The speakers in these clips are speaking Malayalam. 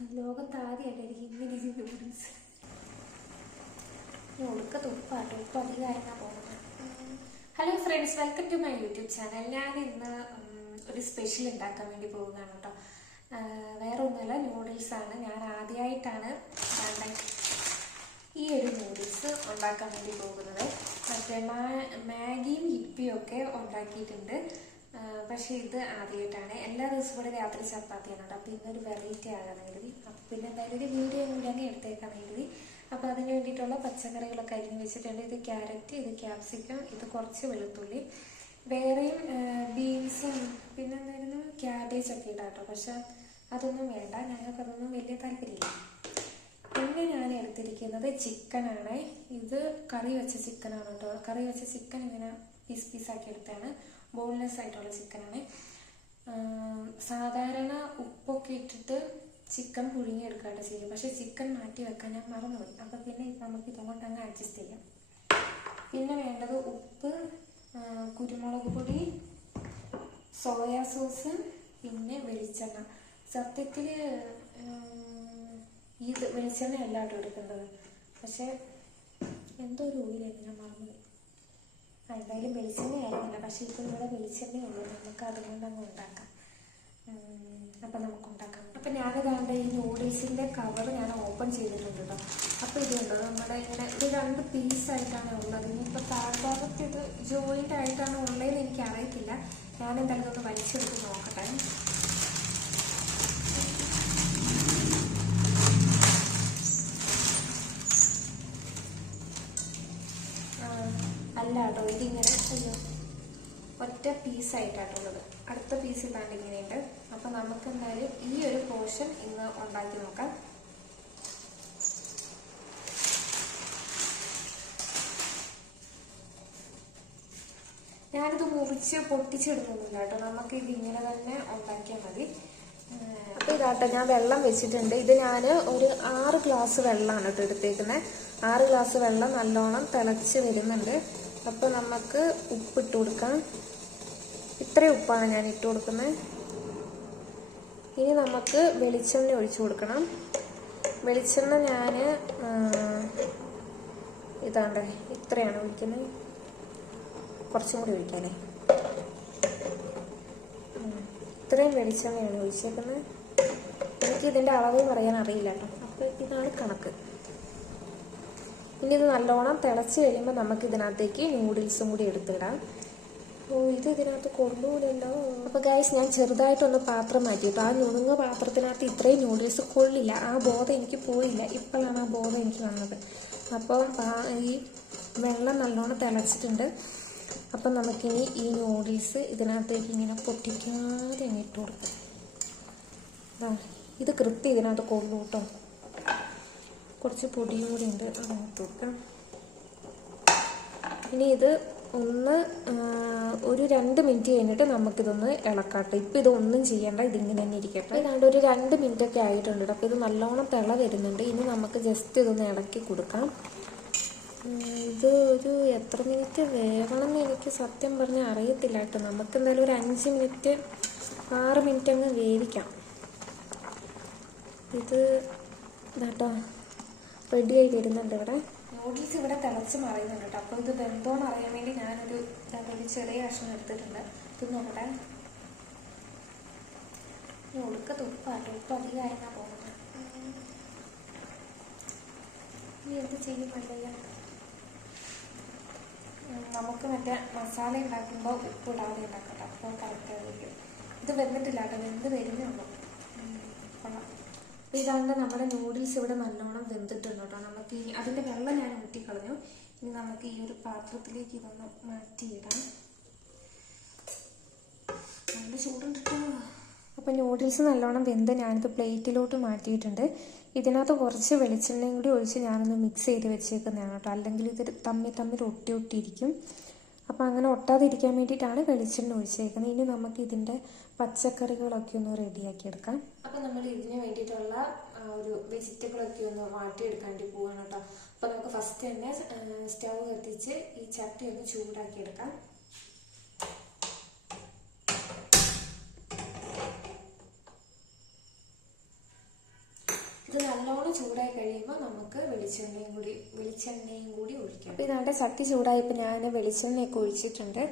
ലോകത്ത് ആദ്യമായിട്ടായിരിക്കും ഇങ്ങനെ നൂഡിൽസ്. ഒടുക്ക തുപ്പാട്ടോ, ഉപ്പ് അധികമായിരുന്നാ പോകുന്നത്. Hello friends, welcome to my YouTube channel. ഞാൻ ഇന്ന് ഒരു സ്പെഷ്യൽ ഉണ്ടാക്കാൻ വേണ്ടി പോവുകയാണ് കേട്ടോ. വേറെ ഒന്നുമല്ല, നൂഡിൽസാണ്. ഞാൻ ആദ്യമായിട്ടാണ് ഈ ഒരു നൂഡിൽസ് ഉണ്ടാക്കാൻ വേണ്ടി പോകുന്നത്. മറ്റേ മാഗിയും ഹിപ്പിയും ഒക്കെ ഉണ്ടാക്കിയിട്ടുണ്ട്, പക്ഷെ ഇത് ആദ്യമായിട്ടാണ്. എല്ലാ ദിവസവും ഇവിടെ രാത്രി ചപ്പാത്തിയാണ് കേട്ടോ. അപ്പോൾ ഇന്നൊരു വെറൈറ്റി ആകാൻ കരുതി. അപ്പം പിന്നെ എന്തായാലും ഒരു വീഡിയോ കൂടി അങ്ങ് എടുത്തേക്കാൻ കരുതി. അപ്പോൾ അതിന് വേണ്ടിയിട്ടുള്ള പച്ചക്കറികളൊക്കെ അരിഞ്ഞ് വെച്ചിട്ടുണ്ട്. ഇത് ക്യാരറ്റ്, ഇത് ക്യാപ്സിക്കം, ഇത് കുറച്ച് വെളുത്തുള്ളി, വേറെയും ബീൻസും പിന്നെ എന്തായിരുന്നു ക്യാബേജൊക്കെ ഇടാം കേട്ടോ. പക്ഷെ അതൊന്നും വേണ്ട, ഞങ്ങൾക്കതൊന്നും വലിയ താല്പര്യമില്ല. പിന്നെ ഞാൻ എടുത്തിരിക്കുന്നത് ചിക്കനാണ്. ഇത് കറി വെച്ച ചിക്കനാണ് കേട്ടോ. കറി വെച്ച ചിക്കൻ ഇങ്ങനെ പീസാക്കി എടുത്താണ്. ബോൺലെസ് ആയിട്ടുള്ള ചിക്കനാണ്. സാധാരണ ഉപ്പൊക്കെ ഇട്ടിട്ട് ചിക്കൻ പുഴുങ്ങിയെടുക്കാട്ട് ചെയ്യും, പക്ഷെ ചിക്കൻ മാറ്റി വെക്കാൻ ഞാൻ മറന്നുപോയി. അപ്പം പിന്നെ നമുക്ക് ഇതുകൊണ്ട് അങ്ങ് അഡ്ജസ്റ്റ് ചെയ്യാം. പിന്നെ വേണ്ടത് ഉപ്പ്, കുരുമുളക് പൊടി, സോയാ സോസ്, പിന്നെ വെളിച്ചെണ്ണ. സത്യത്തിൽ ഇത് വെളിച്ചെണ്ണ എല്ലാവരും എടുക്കേണ്ടത്, പക്ഷെ എന്തോ ഒരു ഓയിലായിരുന്നു, ഞാൻ മറന്നുപോയി. എന്തായാലും വെളിച്ചെണ്ണ ആയിരുന്നില്ല, പക്ഷെ ഇപ്പോൾ ഇവിടെ വെളിച്ചെണ്ണയുള്ളൂ. നമുക്ക് അതുകൊണ്ട് അങ്ങ് ഉണ്ടാക്കാം. അപ്പം നമുക്ക് ഉണ്ടാക്കാം. അപ്പം ഞാനിതാണ്ട് ഈ നൂഡിൽസിൻ്റെ കവർ ഞാൻ ഓപ്പൺ ചെയ്തിട്ടുണ്ട് കേട്ടോ. അപ്പോൾ ഇതുണ്ട് നമ്മുടെ ഇങ്ങനെ ഒരു 2 പീസായിട്ടാണ് ഉള്ളത്. ഇനിയിപ്പോൾ താഴ്ഭാഗത്ത് ഇത് ജോയിൻ്റ് ആയിട്ടാണ് ഉള്ളതെന്ന് എനിക്ക് അറിയത്തില്ല. ഞാൻ എന്തായാലും ഇതൊന്ന് വലിച്ചെടുത്ത് നോക്കട്ടെ. അല്ല കേട്ടോ, ഇതിങ്ങനെ ഒറ്റ പീസായിട്ടാണുള്ളത്. അടുത്ത പീസ് ഇതാണ്ട് ഇങ്ങനെയുണ്ട്. അപ്പം നമുക്ക് എന്തായാലും ഈ ഒരു പോർഷൻ ഇന്ന് ഉണ്ടാക്കി നോക്കാം. ഞാനിത് മുറിച്ച് പൊട്ടിച്ചിടുന്നൊന്നുമില്ല കേട്ടോ, നമുക്ക് ഇത് ഇങ്ങനെ തന്നെ ഉണ്ടാക്കിയാൽ മതി. അപ്പോൾ ഇതാട്ടോ ഞാൻ വെള്ളം വെച്ചിട്ടുണ്ട്. ഇത് ഞാൻ ഒരു 6 ഗ്ലാസ് വെള്ളമാണ് കേട്ടോ എടുത്തേക്കുന്നത്. 6 ഗ്ലാസ് വെള്ളം നല്ലോണം തിളച്ച് വരുന്നുണ്ട്. അപ്പോൾ നമുക്ക് ഉപ്പിട്ട് കൊടുക്കാം. ഇത്രയും ഉപ്പാണ് ഞാൻ ഇട്ട് കൊടുക്കുന്നത്. ഇനി നമുക്ക് വെളിച്ചെണ്ണ ഒഴിച്ചു കൊടുക്കണം. വെളിച്ചെണ്ണ ഞാൻ ഇതാണ്ട് ഇത്രയാണ് ഒഴിക്കുന്നത്. കുറച്ചും കൂടി ഒഴിക്കാനേ. ഇത്രയും വെളിച്ചെണ്ണയാണ് ഒഴിച്ചേക്കുന്നത്. എനിക്ക് ഇതിൻ്റെ അളവ് പറയാൻ അറിയില്ല കേട്ടോ. അപ്പോൾ ഇതാണ് കണക്ക്. ഇനി ഇത് നല്ലോണം തിളച്ച് കഴിയുമ്പോൾ നമുക്ക് ഇതിനകത്തേക്ക് നൂഡിൽസും കൂടി എടുത്തിടാം. ഇത് ഇതിനകത്ത് കൊള്ളൂലല്ലോ. അപ്പോൾ ഗൈസ്, ഞാൻ ചെറുതായിട്ടൊന്ന് പാത്രം മാറ്റിയിട്ടു. ആ ഞുണുങ്ങ പാത്രത്തിനകത്ത് ഇത്രയും നൂഡിൽസ് കൊള്ളില്ല. ആ ബോധം എനിക്ക് പോയില്ല. ഇപ്പോഴാണ് ആ ബോധം എനിക്ക് വന്നത്. അപ്പോൾ ഈ വെള്ളം നല്ലോണം തിളച്ചിട്ടുണ്ട്. അപ്പം നമുക്കിനി ഈ നൂഡിൽസ് ഇതിനകത്തേക്ക് ഇങ്ങനെ പൊട്ടിക്കാതെ അങ്ങ് ഇട്ട് കൊടുക്കാം. ഇത് കൃത്യം ഇതിനകത്ത് കൊള്ളു കേട്ടോ. കുറച്ച് പൊടിയും കൂടി ഉണ്ട്, അത് ഇട്ട് കൊടുക്കാം. ഇനി ഇത് ഒരു 2 മിനിറ്റ് കഴിഞ്ഞിട്ട് നമുക്കിതൊന്ന് ഇളക്കാട്ടെ. ഇപ്പം ഇതൊന്നും ചെയ്യേണ്ട, ഇതിങ്ങനെ തന്നെ ഇരിക്കട്ടെ. ഇതാണ്ട് ഒരു 2 മിനിറ്റൊക്കെ ആയിട്ടുണ്ട്. അപ്പോൾ ഇത് നല്ലോണം തിള വരുന്നുണ്ട്. ഇനി നമുക്ക് ജസ്റ്റ് ഇതൊന്ന് ഇളക്കി കൊടുക്കാം. ഇത് ഒരു എത്ര മിനിറ്റ് വേവണമെന്ന് എനിക്ക് സത്യം പറഞ്ഞാൽ അറിയത്തില്ല കേട്ടോ. നമുക്ക് എന്തായാലും ഒരു 5 മിനിറ്റ് 6 മിനിറ്റ് അങ്ങ് വേവിക്കാം. ഇത് കേട്ടോ റെഡിയായി വരുന്നുണ്ട്. ഇവിടെ നൂഡിൽസ് ഇവിടെ തിളച്ച് മറിയുന്നുണ്ട് കേട്ടോ. അപ്പോൾ ഇത് വെന്തോന്ന് അറിയാൻ വേണ്ടി ഞാനൊരു ചെറിയ കഷ്ണം എടുത്തിട്ടുണ്ട്. ഇത് നോക്കട്ടെ. ഒടുക്ക തുപ്പാട്ടോ, ഉപ്പ് അധികമായിരുന്നാ പോകുന്നത്. ഇനി എന്ത് ചെയ്യും? അല്ലല്ല, നമുക്ക് മറ്റേ മസാല ഉണ്ടാക്കുമ്പോൾ ഉപ്പ് ഇടാതെ ഉണ്ടാക്കട്ടെ. അപ്പോൾ കറക്റ്റായിരിക്കും. ഇത് വെന്തിട്ടില്ല കേട്ടോ, വെന്ത് വരുന്നേ ഉള്ളൂ. കൊള്ളാം. അപ്പോൾ ഇതാണ്ട് നമ്മുടെ നൂഡിൽസ് ഇവിടെ നല്ലോണം വെന്തിട്ടുണ്ട് കേട്ടോ. നമുക്ക് അതിൻ്റെ വെള്ളം ഞാൻ ഊറ്റിക്കളഞ്ഞു. ഇനി നമുക്ക് ഈ ഒരു പാത്രത്തിലേക്ക് ഇതൊന്ന് മാറ്റിയിടാം. നല്ല ചൂടുണ്ട് കേട്ടോ. അപ്പോൾ നൂഡിൽസ് നല്ലോണം വെന്ത് ഞാനിത് പ്ലേറ്റിലോട്ട് മാറ്റിയിട്ടുണ്ട്. ഇതിനകത്ത് കുറച്ച് വെളിച്ചെണ്ണയും കൂടി ഒഴിച്ച് ഞാനൊന്ന് മിക്സ് ചെയ്ത് വെച്ചേക്കുന്നതാണ് കേട്ടോ. അല്ലെങ്കിൽ ഇത് തമ്മിൽ ഒട്ടിയിരിക്കും. അപ്പോൾ അങ്ങനെ ഒട്ടാതിരിക്കാൻ വേണ്ടിയിട്ടാണ് വെളിച്ചെണ്ണ ഒഴിച്ചേക്കുന്നത്. ഇനി നമുക്ക് ഇതിൻ്റെ പച്ചക്കറികളൊക്കെ ഒന്ന് റെഡിയാക്കി എടുക്കാം. അപ്പോൾ നമ്മൾ ഇതിന് വേണ്ടിയിട്ടുള്ള ഒരു വെജിറ്റബിളൊക്കെ ഒന്ന് വാട്ടിയെടുക്കാൻ വേണ്ടി പോവുകയാണ് കേട്ടോ. അപ്പോൾ നമുക്ക് ഫസ്റ്റ് തന്നെ സ്റ്റൗ കത്തിച്ച് ഈ ചട്ടി ഒന്ന് ചൂടാക്കി എടുക്കാം. ഇത് നല്ലോണം ചൂടായി കഴിയുമ്പോൾ നമുക്ക് വെളിച്ചെണ്ണയും കൂടി ഒഴിക്കാം. അപ്പോൾ ഇതാണ്ട് ചട്ടി ചൂടായപ്പോൾ ഞാൻ വെളിച്ചെണ്ണയൊക്കെ ഒഴിച്ചിട്ടുണ്ട്.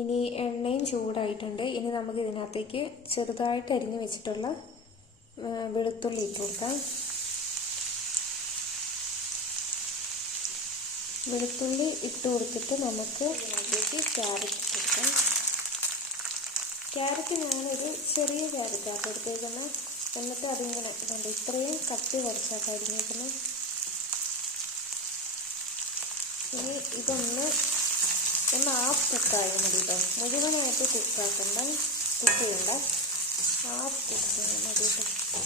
ഇനി എണ്ണയും ചൂടായിട്ടുണ്ട്. ഇനി നമുക്ക് ഇതിനകത്തേക്ക് ചെറുതായിട്ട് അരിഞ്ഞു വെച്ചിട്ടുള്ള വെളുത്തുള്ളി ഇട്ട് കൊടുക്കാം. വെളുത്തുള്ളി ഇട്ട് കൊടുത്തിട്ട് നമുക്ക് ഇതിനകത്തേക്ക് ക്യാരറ്റ് ഇട്ട് കൊടുക്കാം. ക്യാരറ്റ് ഞാനൊരു ചെറിയ ക്യാരറ്റാണ് എടുത്തേക്കുന്നത്. എന്നിട്ട് അതിങ്ങനെ ഇതുണ്ട് ഇത്രയും കട്ടി കുറച്ചായിട്ട് അരിഞ്ഞേക്കുന്നത്. ഇനി ഇതൊന്ന് ഹാഫ് കുക്കായി മതി കേട്ടോ. മുഴുവനായിട്ട് കുക്ക് ചെയ്യണ്ട, ഹാഫ് കുക്ക് മതി കേട്ടോ.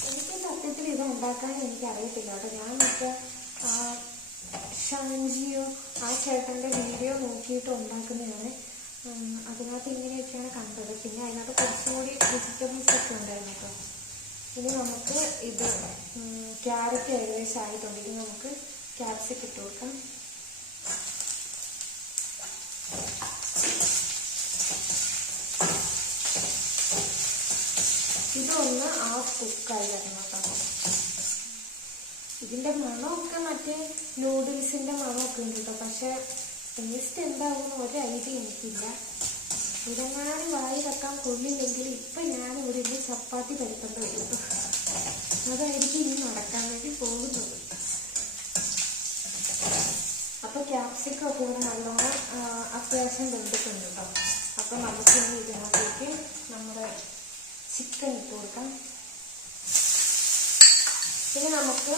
എനിക്ക് സത്യത്തിൽ ഇത് ഉണ്ടാക്കാൻ എനിക്കറിയത്തില്ല കേട്ടോ. ഞാനിപ്പോൾ ഷാൻജിയോ ആ ചേട്ടൻ്റെ വീഡിയോ നോക്കിയിട്ട് ഉണ്ടാക്കുന്നതാണ്. അതിനകത്ത് ഇങ്ങനെയൊക്കെയാണ് കണ്ടത്. പിന്നെ അതിനകത്ത് കുറച്ചും കൂടി വെജിറ്റബിൾസ് ഒക്കെ ഉണ്ടായിരുന്നു കേട്ടോ. ഇനി നമുക്ക് ഇത് ക്യാരറ്റ് ഏകദേശം ആയിട്ടുണ്ട്. ഇനി നമുക്ക് ക്യാപ്സിക്കം ഇട്ട് കൊടുക്കാം. ഇതൊന്ന് ഹാഫ് കുക്കായി വരണം കേട്ടോ. ഇതിൻ്റെ മണമൊക്കെ മറ്റേ നൂഡിൽസിൻ്റെ മണമൊക്കെ ഉണ്ട് കേട്ടോ. പക്ഷെ ടേസ്റ്റ് എന്താകുമെന്ന് ഒരു ഐഡിയ എനിക്കില്ല. ഇതെങ്ങാനും വായി വെക്കാൻ കൊള്ളില്ലെങ്കിൽ ഇപ്പം ഞാനിവിടെ ഇരുന്ന് ചപ്പാത്തി പരത്തേണ്ടി വരും. അതായിരിക്കും ഇനി നടക്കാൻ വേണ്ടി പോകുന്നത്. അപ്പോൾ ക്യാപ്സിക്കം ഒക്കെ ഇവിടെ നല്ലോണം അത്യാവശ്യം വെന്തിട്ടുണ്ട് കേട്ടോ. അപ്പോൾ നമുക്കിനി ഇതിനകത്തേക്ക് നമ്മുടെ ചിക്കൻ ഇട്ട് കൊടുക്കാം. പിന്നെ നമുക്ക്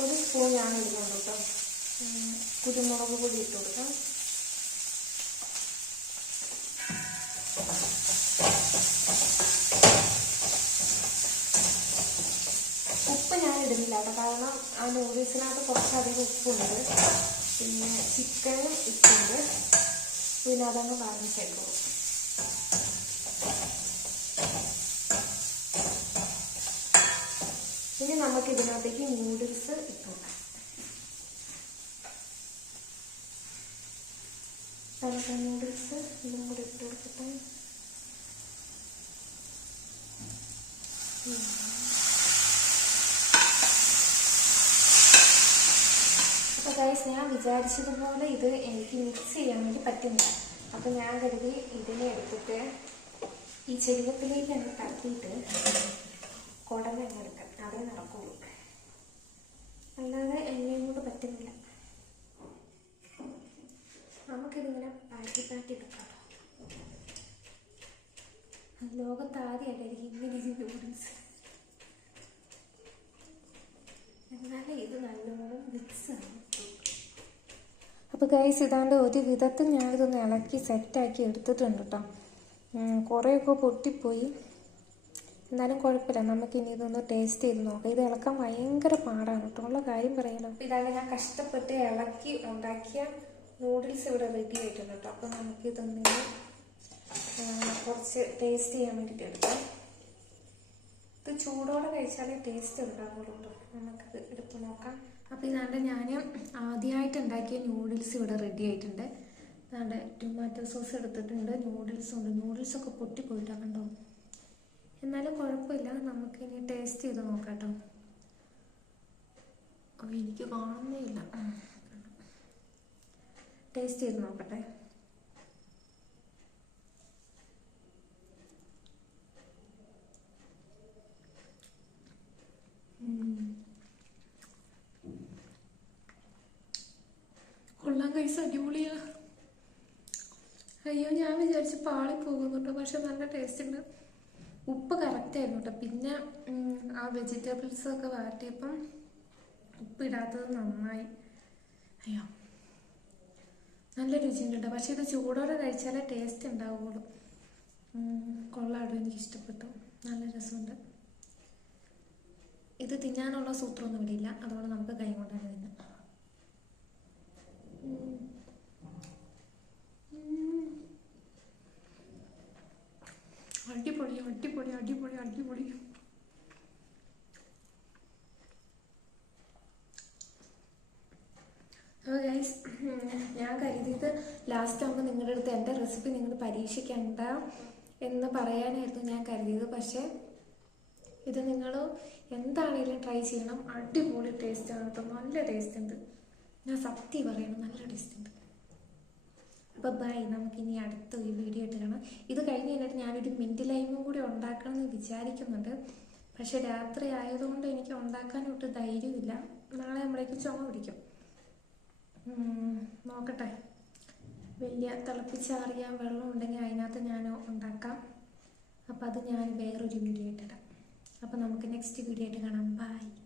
ഒരു സ്പൂൺ ഞാൻ ഇടുന്നുണ്ട് കേട്ടോ. കുരുമുളക് പൊടി ഇട്ട് കൊടുക്കാം. ഉപ്പ് ഞാൻ ഇടുന്നില്ല കേട്ടോ. കാരണം ആ നൂഡിൽസിനകത്ത് കുറച്ചധികം ഉപ്പുണ്ട്. പിന്നെ ചിക്കൻ ഇട്ടുണ്ട്. പിന്നെ അതങ്ങ് ബാലൻസേക്കുള്ളൂ. ഇനി നമുക്ക് ഇതിനകത്തേക്ക് നൂഡിൽസ് ഇട്ട് കൊടുക്കാം. നൂഡിൽസ് ഇതും കൂടി ഇട്ട് കൊടുത്തിട്ട് അപ്പോൾ ഗൈസ്, ഞാൻ വിചാരിച്ചതുപോലെ ഇത് എനിക്ക് മിക്സ് ചെയ്യാൻ വേണ്ടി പറ്റുന്നില്ല. അപ്പോൾ ഞാൻ കരുതി ഇതിനെ എടുത്തിട്ട് ഈ ചെരുവത്തിലേക്ക് അങ്ങ് തട്ടിയിട്ട് കുടമെണ്ണ എടുക്കാം. അതേ നടക്കുള്ളൂ, അല്ലാതെ എണ്ണയും കൊണ്ട് പറ്റുന്നില്ല. നമുക്കിതിങ്ങനെ പാറ്റി എടുക്കാം. ലോകത്താദ്യമായിട്ടായിരിക്കും ഇങ്ങനെ നൂഡിൽസ്. എന്നാലും ഇത് നല്ലോണം മിക്സാണ്. അപ്പോൾ ഗൈസ്, ഇതാണ്ട് ഒരു വിധത്തിൽ ഞാനിതൊന്ന് ഇളക്കി സെറ്റാക്കി എടുത്തിട്ടുണ്ട് കേട്ടോ. കുറേയൊക്കെ പൊട്ടിപ്പോയി, എന്നാലും കുഴപ്പമില്ല. നമുക്കിനി ഇതൊന്ന് ടേസ്റ്റ് ചെയ്ത് നോക്കാം. ഇത് ഇളക്കാൻ ഭയങ്കര പാടാണ് കേട്ടോ, ഉള്ള കാര്യം പറയാലോ. ഇതാണ് ഞാൻ കഷ്ടപ്പെട്ട് ഇളക്കി ഉണ്ടാക്കിയ നൂഡിൽസ് ഇവിടെ റെഡി ആയിട്ടുണ്ട് കേട്ടോ. അപ്പോൾ നമുക്കിതൊന്ന് കുറച്ച് ടേസ്റ്റ് ചെയ്യാൻ വേണ്ടിയിട്ട് എടുക്കാം. ഇത് ചൂടോടെ കഴിച്ചാലേ ടേസ്റ്റ് ഉണ്ടാകുള്ളൂ കേട്ടോ. നമുക്കിത് എടുത്ത് നോക്കാം. അപ്പോൾ ഇതാണ്ട് ഞാൻ ആദ്യമായിട്ട് ഉണ്ടാക്കിയ നൂഡിൽസ് ഇവിടെ റെഡി ആയിട്ടുണ്ട്. ഇതാണ്ട് ടൊമാറ്റോ സോസ് എടുത്തിട്ടുണ്ട്, നൂഡിൽസും ഉണ്ട്. നൂഡിൽസൊക്കെ പൊട്ടിപ്പോയിട്ടാണ് കണ്ടോ. എന്നാലും കുഴപ്പമില്ല, നമുക്കിനി ടേസ്റ്റ് ചെയ്ത് നോക്കാം കേട്ടോ. എനിക്ക് കാണുന്നേ ഇല്ല. ടേസ്റ്റ് ചെയ്ത് നോക്കട്ടെ. കൊള്ളാൻ കഴിച്ച അടിപൊളിയാ. അയ്യോ, ഞാൻ വിചാരിച്ച് പാളി പോകുന്നുണ്ടോ, പക്ഷെ നല്ല ടേസ്റ്റ് ഉണ്ട്. ഉപ്പ് കറക്റ്റായിരുന്നു കേട്ടോ. പിന്നെ ആ വെജിറ്റബിൾസൊക്കെ വാട്ടിയപ്പം ഉപ്പിടാത്തത് നന്നായി. അയ്യോ, നല്ല രുചിയുണ്ട് കേട്ടോ. പക്ഷെ ഇത് ചൂടോടെ കഴിച്ചാലേ ടേസ്റ്റ് ഉണ്ടാവുള്ളൂ. കൊള്ളാടും, എനിക്കിഷ്ടപ്പെട്ടു, നല്ല രസമുണ്ട്. ഇത് തിന്നാനുള്ള സൂത്രമൊന്നും ഇവിടെ ഇല്ല, അതുകൊണ്ട് നമുക്ക് കൈ കൊണ്ടാണ് തിന്നാം. അടിപൊളി അടിപൊളി അടിപൊളി അടിപൊളി. ഗൈസ്, ഞാൻ കരുതിയത് ലാസ്റ്റ് ആകുമ്പോൾ നിങ്ങളുടെ അടുത്ത് എൻ്റെ റെസിപ്പി നിങ്ങൾ പരീക്ഷിക്കണ്ട എന്ന് പറയാനായിരുന്നു ഞാൻ കരുതിയത്. പക്ഷേ ഇത് നിങ്ങൾ എന്താണെങ്കിലും ട്രൈ ചെയ്യണം. അടിപൊളി ടേസ്റ്റാണ് കേട്ടോ, നല്ല ടേസ്റ്റ് ഉണ്ട്. ഞാൻ സത്യം പറയണം, നല്ല ടേസ്റ്റ് ഉണ്ട്. അപ്പോൾ ബൈ, നമുക്കിനി അടുത്ത ഒരു വീഡിയോ ആയിട്ട് കാണാം. ഇത് കഴിഞ്ഞ് കഴിഞ്ഞിട്ട് ഞാനൊരു മിൻറ്റ് ലൈമും കൂടി ഉണ്ടാക്കണം എന്ന് വിചാരിക്കുന്നുണ്ട്. പക്ഷെ രാത്രി ആയതുകൊണ്ട് എനിക്ക് ഉണ്ടാക്കാനൊട്ട് ധൈര്യമില്ല. നാളെ നമ്മളേക്ക് ചുമ പിടിക്കും. നോക്കട്ടെ, വലിയ തിളപ്പിച്ചാറിയ വെള്ളം ഉണ്ടെങ്കിൽ അതിനകത്ത് ഞാൻ ഉണ്ടാക്കാം. അപ്പോൾ അത് ഞാൻ വേറൊരു വീഡിയോ ഇട്ടിടാം. അപ്പോൾ നമുക്ക് നെക്സ്റ്റ് വീഡിയോ ആയിട്ട് കാണാം. ബൈ.